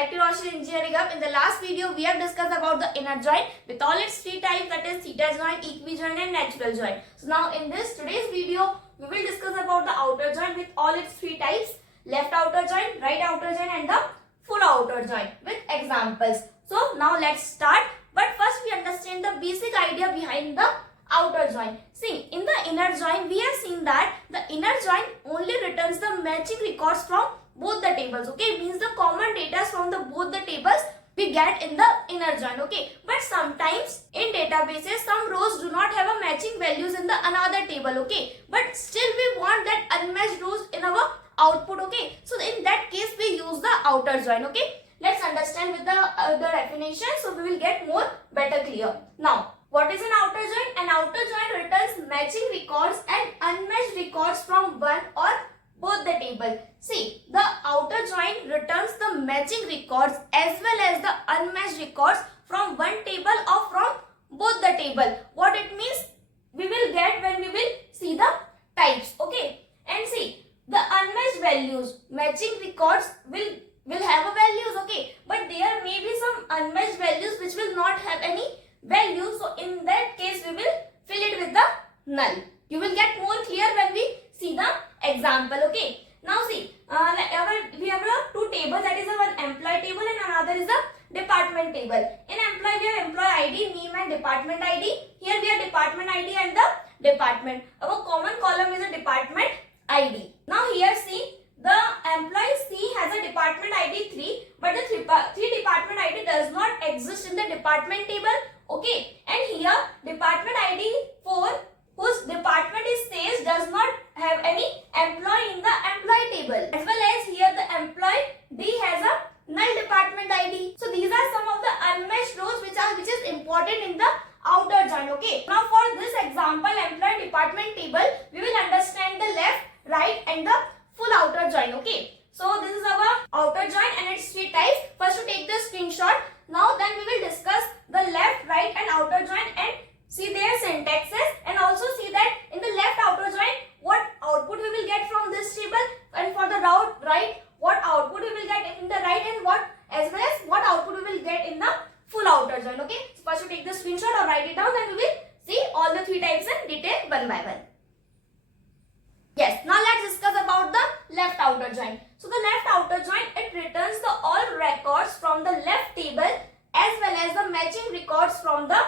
back to Roshni Engineering Hub. In the last video, we have discussed about the inner joint with all its three types, that is theta joint, equijoint and natural joint. So now in this today's video, we will discuss about the outer joint with all its three types, left outer joint, right outer joint and the full outer joint with examples. So now let's start. But first we understand the basic idea behind the outer joint. See, in the inner joint, we have seen that the inner joint only returns the matching records from both the tables. Okay, means the common data from the both the tables we get in the inner joint. Okay, but sometimes in databases some rows do not have a matching values in the another table. Okay, but still we want that unmatched rows in our output. Okay, so in that case we use the outer joint. Okay, let's understand with the definition, so we will get more better clear. Now, what is an outer joint? An outer joint returns matching records and unmatched records from one or both the table. See, the outer joint returns the matching records as well as the unmatched records from one table or from both the table. What it means, we will get when we will see the types. Okay, and see, the unmatched values, matching records will have a values. Okay, but there may be some unmatched values which will not have any value. So in that case we will fill it with the null. You will get more clear when we see the example. Okay, now see, we have two tables, that is one employee table and another is a department table. In employee we have employee ID, name and department ID. Here we have department ID and the department. Our common column is a department ID. Now here see, the employee C has a department ID 3, but the 3 department ID does not exist in the department table. Okay, and here department ID 4, whose department is says does not have any employee in the employee table, as well as here the employee D has a null department ID. So these are some of the unmatched rows which is important in the outer joint. Okay, now for this example, employee department table, we will understand the left, right and the full outer joint. Okay, so this is our outer joint and its three types. First to take the screenshot. Now then we will discuss the left, right and outer joint and see their syntaxes, and also see that in the left outer joint what output we will get from this table, and for the right what output we will get in the right, and what as well as what output we will get in the full outer joint. Okay, so first to take the screenshot or write it down, then we will see all the three types in detail one by one. Yes, now let's discuss about the left outer joint. So the left outer joint, it returns the all records from the left table as well as the matching records from the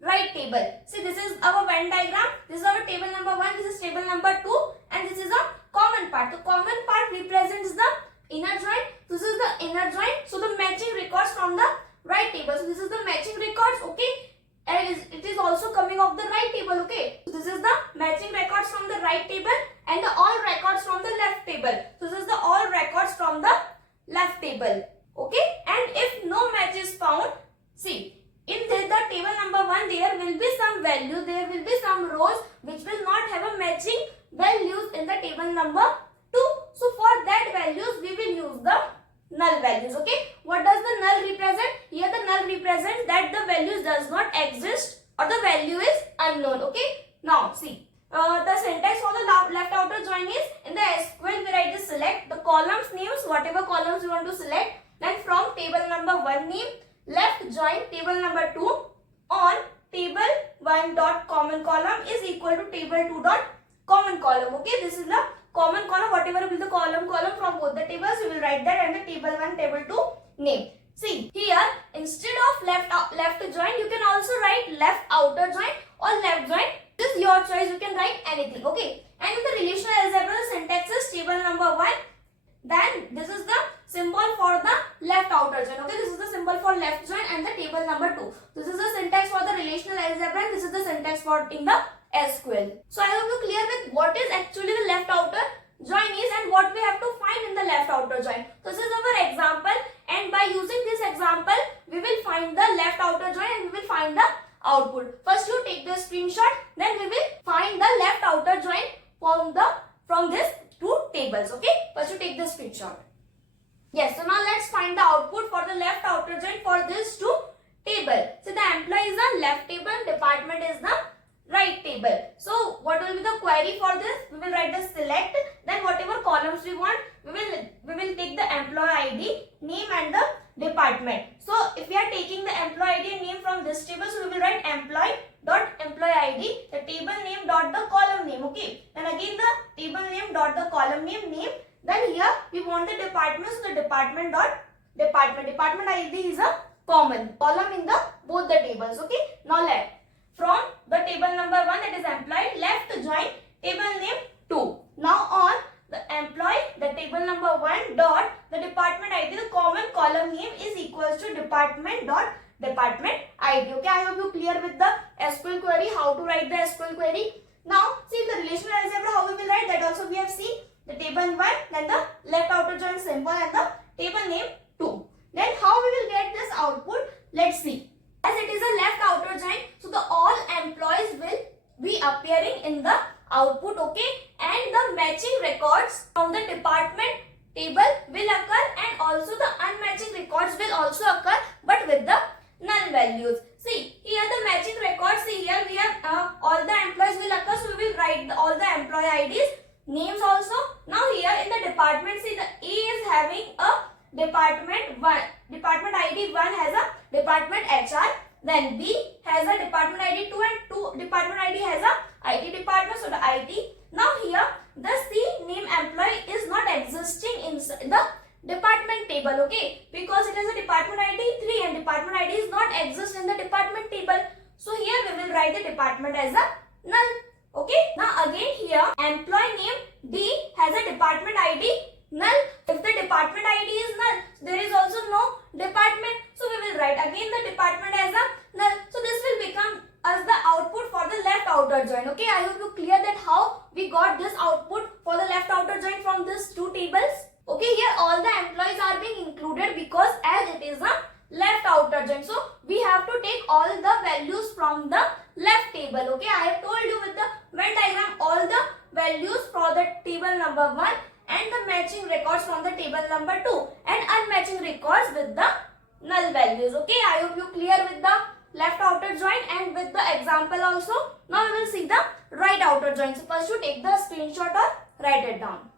right table. See, this is our Venn diagram. This is our table number 1, this is table number 2 and this is a common part. The common part represents the inner joint. This is the inner joint. So the matching records from the right table. So this is the matching records. Okay, and it is also coming off the right table. Okay, so this is the matching records from the right table and the all records from the left table. So this is the all records from the left table. Okay, and if no match is found, see, in the table number 1 there will be some value, there will be some rows which will not have a matching values in the table number 2. So for that values we will use the null values. Okay, what does the null represent? Here the null represents that the values does not exist or the value is unknown. Okay, now see, the syntax for the left outer joint is, in the SQL we write the select the columns names, whatever columns you want to select, then from table number 1 name, left join table number 2 on table 1 dot common column is equal to table 2 dot common column. Okay, this is the common column, whatever will be the column from both the tables, we will write that under table 1 table 2 name. See, here instead of left joint you can also write left outer joint or left joint. This is your choice, you can write anything. Okay, and in the relational algebra the syntax is table number 1, then this is the symbol for the left outer joint. Okay, this is the symbol for left joint and the table number 2. This is the syntax for the relational algebra and this is the syntax for in the SQL. So I hope you clear with what is actually the left outer joint is and what we have to find in the left outer joint. So this is our example, and by using this example we will find the left outer joint and we will find the output. First you take the screenshot, then we will find the left outer joint from these two tables. Okay, first you take the screenshot. Yes, so now let's find the output for the left outer joint for these two tables. So the employee is the left table, department is the right table. So what will be the query for this? We will write the select, then whatever columns we want, we will take the employee ID, name and the department. So if we are taking the employee ID and name from this table, so we will write employee dot employee ID, the table name dot the column name. Okay, and again the table name dot the column name. Then here we want the department, so the department dot department ID is a common column in the both the tables. Okay, now let from the table number 1, that is employee, left join table name 2. Now on the employee, the table number 1 dot the department ID, the common column name is equals to department dot department ID. Okay, I hope you clear with the SQL query, how to write the SQL query. Now see the relational algebra, how we will write that also we have seen. The table 1, then the left outer join symbol and the table name 2. Then how we will get this output? Let's see. As it is a left outer join, so the all employees will be appearing in the output. Okay, and the matching records from the department table will occur, and also the unmatching records will also occur, but with the null values. See here the matching records. See here we have all the employees will occur, so we will write all the employee IDs, names also. Now here in the department, see the A is having a department 1, department ID 1 has a department HR, then B has a department ID 2 and 2 department ID has a IT department, so the IT. Now here the C name employee is not existing in the department table. Okay, because it has a department ID 3 and department ID is not exist in the department table, so here we will write the department as a null. Okay, now again here employee name D has a department ID null. If the department ID is null, there is also no department, so we will write again the department as a null. So this will become as the output for the left outer join. Okay, I hope you clear that how we got this output for the left outer join from these two tables. Okay, here all the employees are being included because as it is a left outer join, so we have to take all the values from the left table. Okay, I have told you with the Venn diagram all the values for the table number 1 and the matching records from the table number 2 and unmatching records with the null values. Okay, I hope you clear with the left outer join and with the example also. Now we will see the right outer join. So first you take the screenshot or write it down.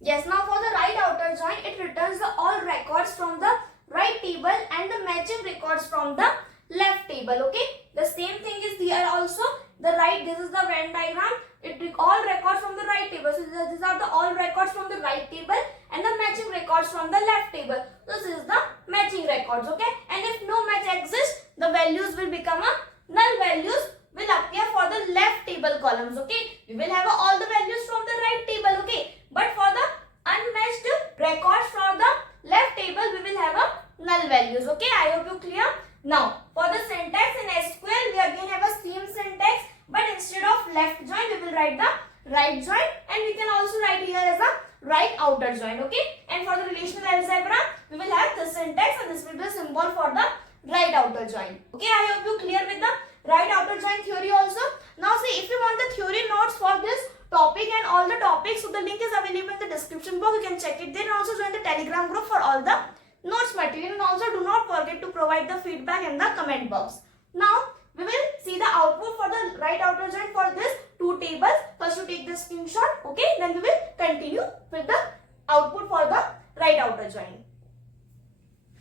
Yes, now for the right outer join, it returns the all records from the right table and the matching records from the left table. Okay, the same thing is here also. The right, this is the Venn diagram. It all records from the right table. So these are the all records from the right table and the matching records from the left table. This is the matching records. Okay, and if no match exists, the values will become a null values will appear for the left table columns. Okay, we will have all the values from the right table. Okay, but for the unmatched records from the left table, we will have a null values. Okay, I hope you clear. Now for the syntax in SQL, we again have a same syntax, but instead of left join, we will write the right join, and we can also write here as a right outer join. Okay, and for the relational algebra, we will have the syntax, and this will be a symbol for the right outer join. Okay, I hope you clear with the right outer join theory also. Now see, if you want the theory notes for this topic and all the topics, so the link is available in the description box. You can check it there, and also join the Telegram group for all the notes material, and also do not forget to provide the feedback in the comment box. Now we will see the output for the right outer join for this two tables. First you take the screenshot. Okay, then we will continue with the output for the right outer join.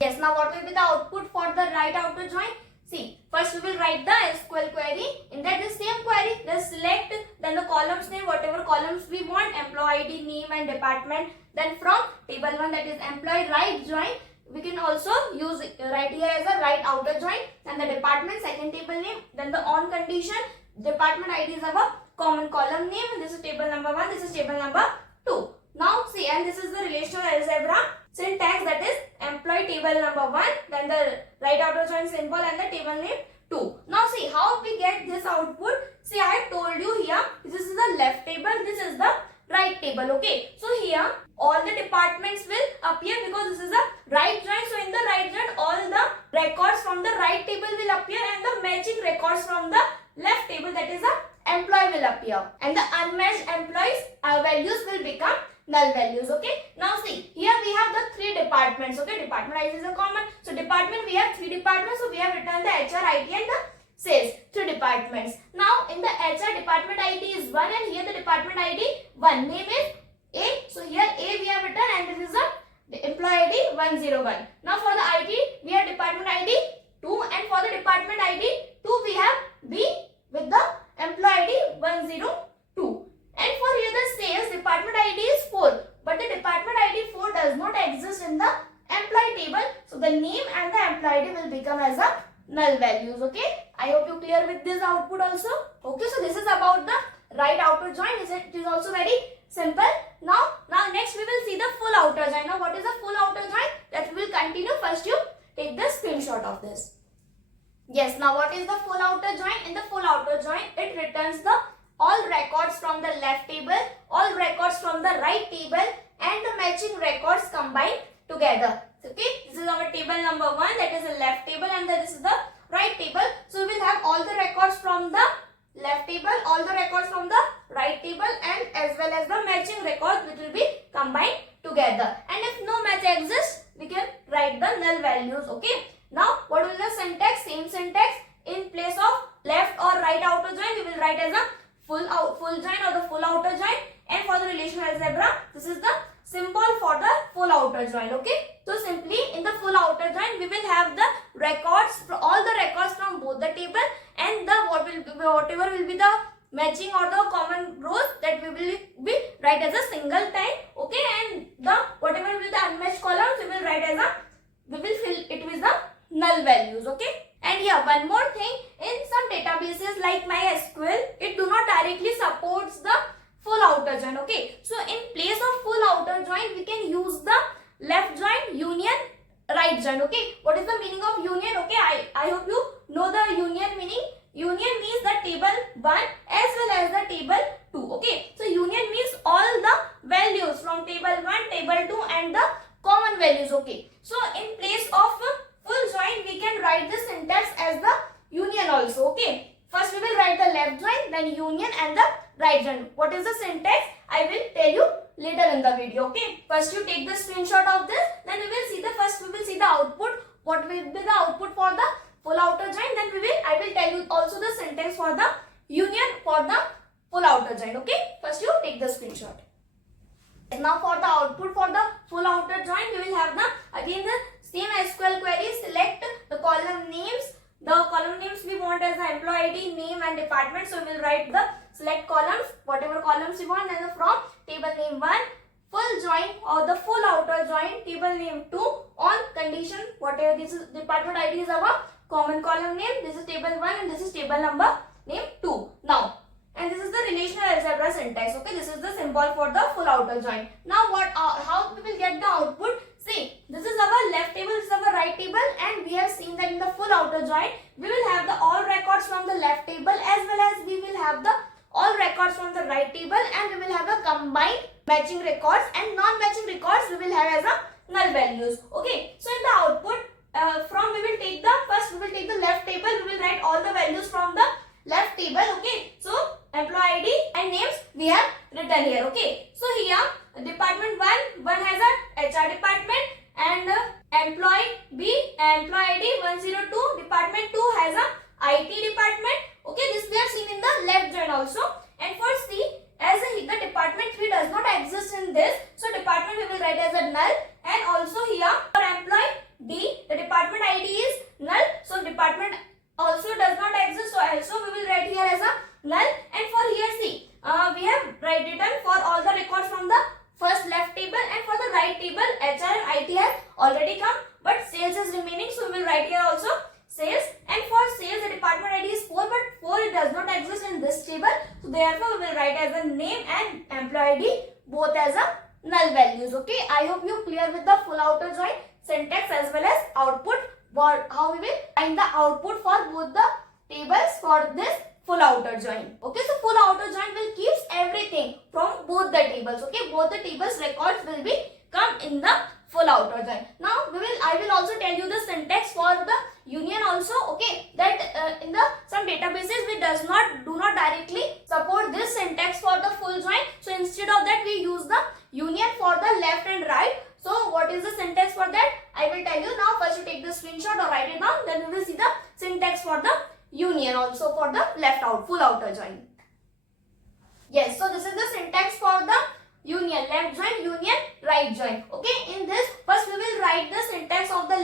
Yes, now what will be the output for the right outer join? See, first we will write the SQL query. In that the same query, just select then the columns name, whatever columns we want, employee ID, name and department. Then from table 1, that is employee right join, we can also use right here as a right outer join, and the department second table name, then the on condition, department ID is our common column name, and this is table number 1, this is table number 2. Now see, and this is the relational algebra syntax, that is employee table number 1, then the right outer join symbol and the table name 2. Now see how we get this output. See, I have told you here, this is the left table, this is the right table. Okay, so here all the departments will appear because this is a right join. So in the right join, all the records from the right table will appear, and the matching records from the left table, that is a employee, will appear, and the unmatched employees values will become null values. Okay, now see, here we have the three departments. Okay, department ID is a common, so department we have three departments, so we have written the HR, IT and the sales, three departments. Now in the HR, department ID is 1, and here the department ID 1, name is A, so here A we have written, and this is the employee ID 1 101. Now for the ID, we have department ID 2, and for the department ID 2, we have B with the employee ID 102. And for here the sales, department ID is 4, but the department ID 4 does not exist in the employee table. So the name and the employee ID will become as a null values. Okay, I hope you clear with this output also. Okay, so this is about the right outer join. It is also very simple. Now next we will see the full outer join. Now what is the full outer join? That we will continue. First you take the screenshot of this. Yes, now what is the full outer join? In the full outer join, it returns the all records from the left table, all records from the right table, and the matching records combined together. Okay, this is our table number 1, that is the left table, and this is the right table. So we will have all the records from the left table, all the records from the right table, and as well as the matching records which will be combined together. And if no match exists, we can write the null values. Okay, now what will be the syntax? Same syntax. In place of left or right outer join, we will write as a full join or the full outer join. And for the relational algebra, this is the symbol for the full outer join. Okay, so simply in the full outer join, we will have the records, all the records from both the table, and the whatever will be the matching or the common rows, that we will be write as a single time. Okay, and the whatever will be the unmatched columns, we will write as a, we will fill it with the null values. Okay, and here one more thing, in some databases like MySQL, it do not directly supports the full outer join. Okay, so in place of full outer join, we can use the left join, union, right join. Okay, what is the meaning of union? Okay, I hope you know the union meaning. Union means the table 1 as well as the table 2. Okay, so union means all the values from table 1, table 2, and the common values. Okay, so in place of full join, we can write the syntax as the union also. Okay, first we will write the left join, then union, and the right join. What is the syntax? I will tell you later in the video. Okay, first you take the screenshot of this, then we will see the output. What will be the output for the full outer join? Then I will tell you also the syntax for the union for the full outer join. Okay, first you take the screenshot. Now for the output for the full outer join, we will have the again the same SQL query. Select the column names. The column names we want as the employee ID, name, and department. So we will write the select columns, whatever columns we want, and from table name 1, full join or the full outer join, table name 2, on condition whatever this is, department ID is our common column name. This is table 1 and this is table number name 2. Now, and this is the relational algebra syntax. Okay, this is the symbol for the full outer join. Now how we will get the output? See, this is our left table, this is our right table, and we have seen that in the full outer join, we will have the all records from the left table as well as we will have the all records from the right table, and we will have a combined matching records, and non-matching records we will have as a null values. Okay, so in the output, we will take the left table, we will write all the values from the left table. Okay, so employee ID and names we have written here. Okay, so here department 1 has a HR department, and employee B, employee ID 102, department 2 has a IT department. Okay, this we have seen in the left join also. And for C, as the department 3 does not exist in this, so department we will write as a null. And also here for employee D, the department ID is null, so department also does not exist, so also we will write here as a null. And for here C, we have written for all the records from the first left table, and for the right table HR and IT has already come, but sales is remaining, so we will write here also sales. And for sales, the department ID is 4, but 4 it does not exist in this table, so therefore we will write as a name and employee ID both as a null values. Okay, I hope you clear with the full outer join syntax as well as output, how we will find the output for both the tables for this full outer join. Okay, so full outer join will keeps everything from both the tables. Okay, both the tables records will be come in the full outer join. Now I will also tell you the syntax for the union also. Okay, that in the some databases we do not directly support this syntax for the full join. So instead of that we use the union for the left and right. So what is the syntax for that? I will tell you now. First you take the screenshot or write it down. Then we will see the syntax for the union also for the full outer join. Yes, so this is the syntax for the union, left join, union, right join. Okay, in this first we will write the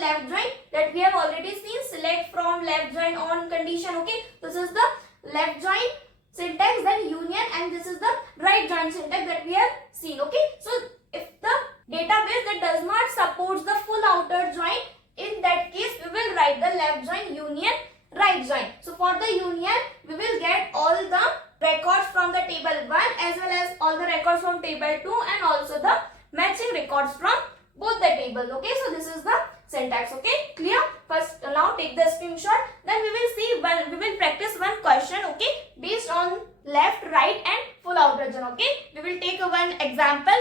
left join that we have already seen. Select from left join on condition. Okay, this is the left join syntax, then union, and this is the right join syntax that we have seen. Okay, so if the database that does not supports the full outer join, in that case we will write the left join union right join. So for the union we will get all the records from the table 1 as well as all the records from table 2 and also the matching records from both the tables. Okay, so this is the syntax. Okay, clear? First now take the screenshot, then we will see we will practice one question, okay, based on left, right and full outer join. Okay, we will take one example,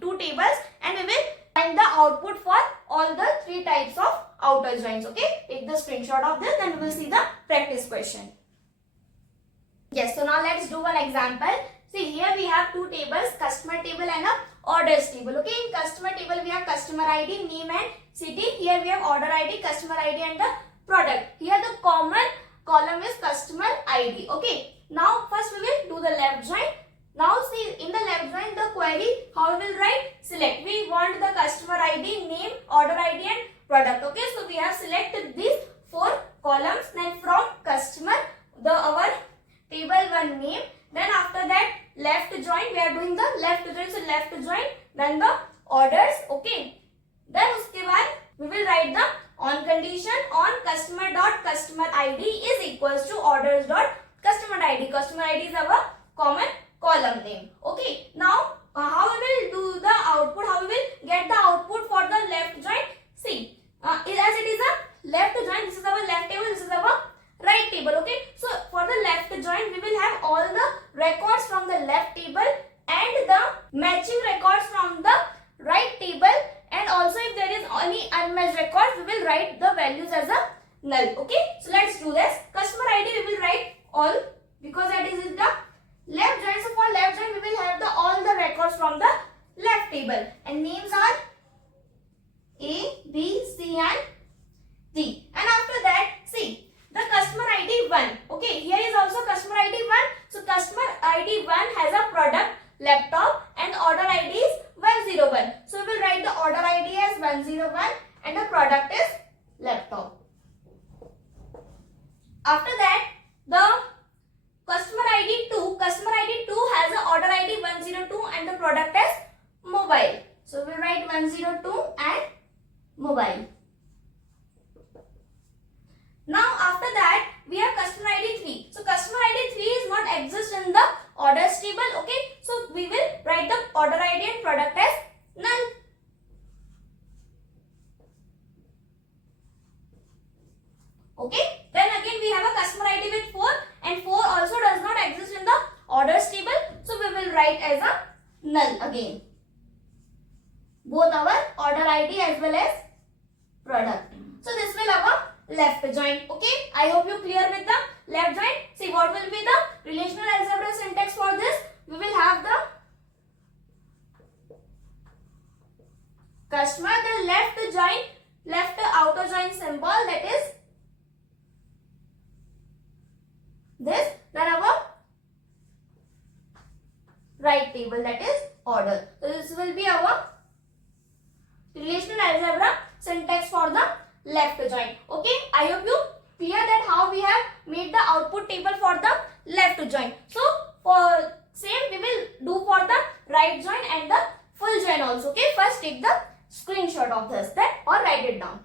two tables, and we will find the output for all the 3 types of outer joins. Okay, take the screenshot of this, then we will see the practice question. Yes, so now let's do one example. See, here we have 2 tables, customer table and a orders table. Okay, in customer table we have customer ID, name and city. Here we have order ID, customer ID and the product. Here the common column is customer ID. Okay, now first we will do the left join. Now see, in the left join the query, how we will write? Select. We want the customer ID, name, order ID and product. Okay, so we have selected these 4 columns. Then from customer, our table 1 name. Then after that left join, we are doing the left join. So left join, then the orders. Okay, then uske baad we will write the on condition on customer dot customer ID is equals to orders dot customer ID. Customer ID is our common column name. Okay, now how we will do the output? How we will get the output for the left join? See, as it is a left join, this is our left table, this is our right table. Okay, so for the left join we will have all the records from the left table and the matching records from the right table, and also if there is any unmatched records we will write the values as a null. Okay, so let's do this. Customer ID we will write all because that is in the left join. So for left join we will have the all the records from the left table, and names are A, B, C and D. And after that, see, the customer ID 1. Okay, here is also customer ID 1. So customer ID 1 has a product laptop and order ID is 101. So we will write the order ID as 101 and the product is laptop. After that, the customer ID 2 has a order ID 102 and the product is mobile. So we will write 102 and mobile. Now after that we have customer ID 3. So customer ID 3 is not exist in the orders table. Okay, so we will write the order ID and product as null. Okay, then again we have a customer ID with 4 and 4 also does not exist in the orders table. So we will write as a null again. Both our order ID as well as product. So this will our left join. Okay, I hope you clear with the left join. See, what will be the relational algebra syntax for this? We will have the customer, the left outer join symbol, that is this, then our right table, that is order. So this will be our relational algebra syntax for the left join. Okay, I hope you clear that how we have made the output table for the left join. So for same we will do for the right join and the full join also. Okay, first take the screenshot of this, that or write it down.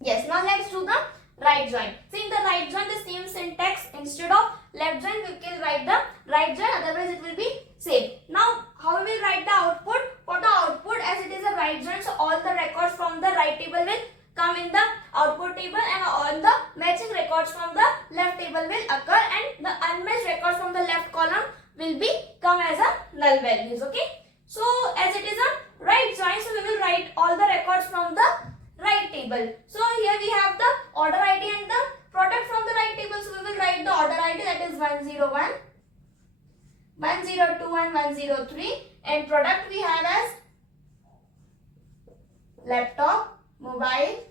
Yes, now let's do the right join. See, in the right join the same syntax, instead of left join we can write the right join, otherwise it will be same. Now how we will write the output? For the output, as it is a right join, so all the records from the right table will come in the output table and all the matching records from the left table will occur, and the unmatched records from the left column will be come as a null values. Okay, so as it is a right join, so we will write all the records from the right table. So here we have the order ID and the product from the right table, so we will write the order ID, that is 101, 102 and 103, and product we have as laptop, mobile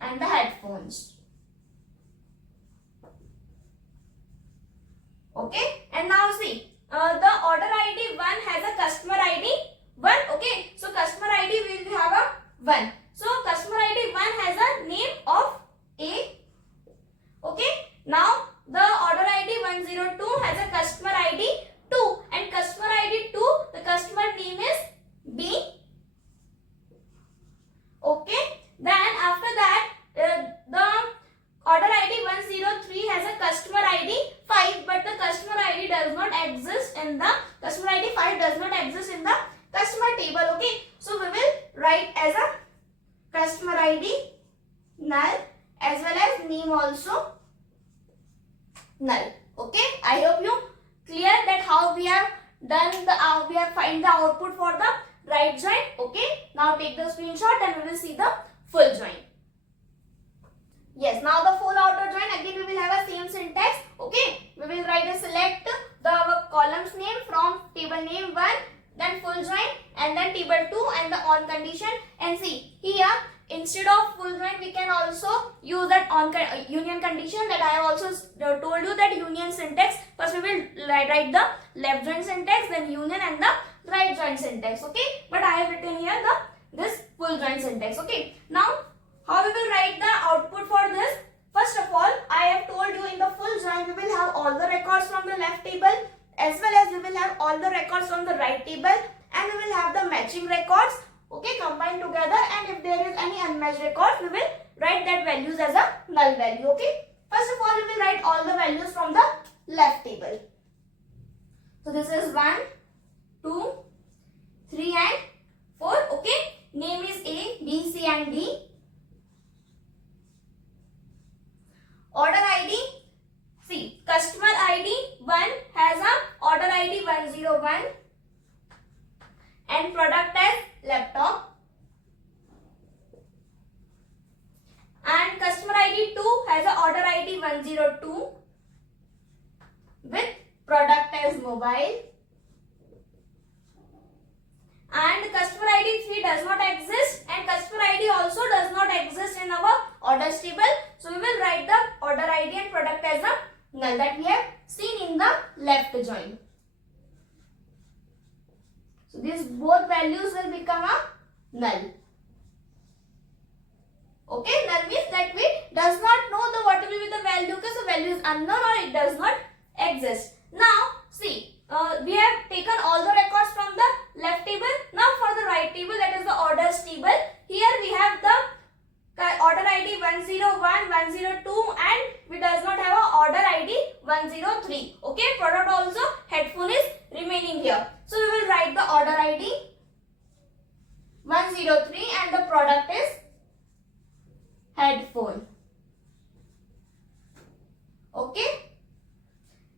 and the headphones. Okay, and now see, the order ID 1 has a customer ID 1. Okay, so customer ID will have a 1. So customer ID 1 has a name of A. Okay. Now the order ID 102 has a customer ID 2, and customer ID 2, the customer name is B. Okay. Then after that the order ID 103 has a customer ID 5, but the customer ID does not exist in the customer ID 5 does not exist in the customer table. Okay. So we will write as a customer ID null as well as name also null. Okay. I hope you clear that how we have done the we have find the output for the right join. Okay. Now take the screenshot and we will see the full join. Yes. Now the full outer join, again we will have a same syntax. Okay. We will write a select the columns name from table name 1, then full join, and then table 2 and the on condition. And see here, instead of full join we can also use that on union condition that I have also told you, that union syntax. First we will write the left join syntax, then union, and the right join syntax. Okay, but I have written here this full join syntax. Okay, now how we will write the output for this? First of all, I have told you in the full join we will have all the records from the left table as well as we will have all the records from the right table, and we will have the matching records, okay, combined together, and if there is any unmatched records we will write that values as a null value. Okay, first of all we will write all the values from the left table. So this is 1, 2, 3 and 4. Okay, name is A, B, C and D. Order ID, see, customer ID 1 has a order ID 101 and product as laptop, and customer ID 2 has a order ID 102 with product as mobile, and customer ID 3 does not exist, and customer ID also does not exist in our orders table. So we will write the order ID and product as a null that we have seen in the left join. So these both values will become a null. Okay, null means that we does not know the what will be the value, because the value is unknown or it does not exist. Now see, we have taken all the records from the left table. Now for the right table, that is the orders table, here we have the order ID 101, 102 and we does not have a order ID 103. Okay, product also headphone is remaining here. So we will write the order ID 103 and the product is headphone. Okay,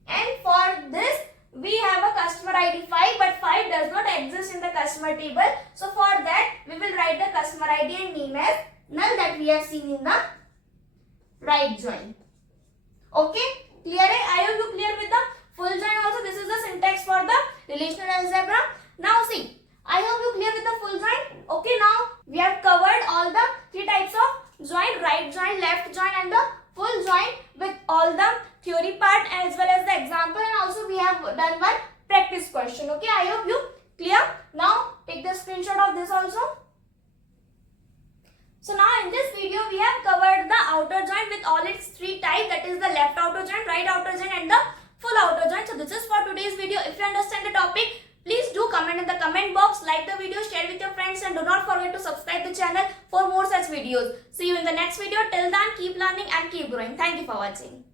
and for this we have a customer ID 5, but 5 does not exist in the customer table. So for that we will write the customer ID and name as null that we have seen in the right join. Okay, clear? I hope you clear with the full join also. This is the syntax for the relational algebra. Now see, I hope you clear with the full join. Okay, now we have covered all the three types of join: right join, left join and the full join, with all the theory part as well as the example, and also we have done one practice question. Okay, I hope you clear. Now take the screenshot of this also. So now in this video we have covered the outer join with all its three types, that is the left outer join, right outer join and the full outer join. So this is for today's video. If you understand the topic, please do comment in the comment box, like the video, share with your friends and do not forget to subscribe the channel for more such videos. See you in the next video. Till then, keep learning and keep growing. Thank you for watching.